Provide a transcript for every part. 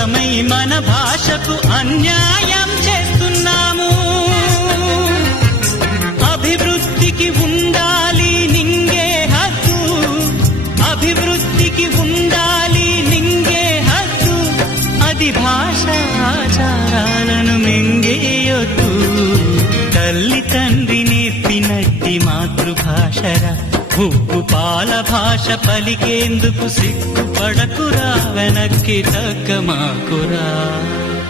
మూలమై మన భాషకు అన్యాయం చేస్తున్నాము అభివృద్ధికి ఉండాలి నింగే హద్దు అభివృద్ధికి ఉండాలి నింగే హద్దు అది భాష ఆచారాలను మింగేయొద్దు తల్లి తండ్రి నేర్పినట్టి మాతృభాషరా పువ్వు పాల భాష పలికేందుకు సిగ్గుపడకురా వెనక్కి తగ్గ మాకురా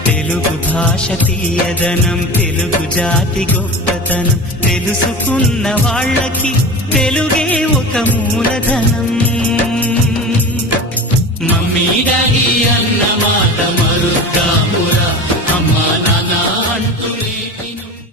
తెలుగు భాష తీయదనం తెలుగు జాతి గొప్పతనం తెలుసుకున్న వాళ్ళకి తెలుగే ఒక మూలధనం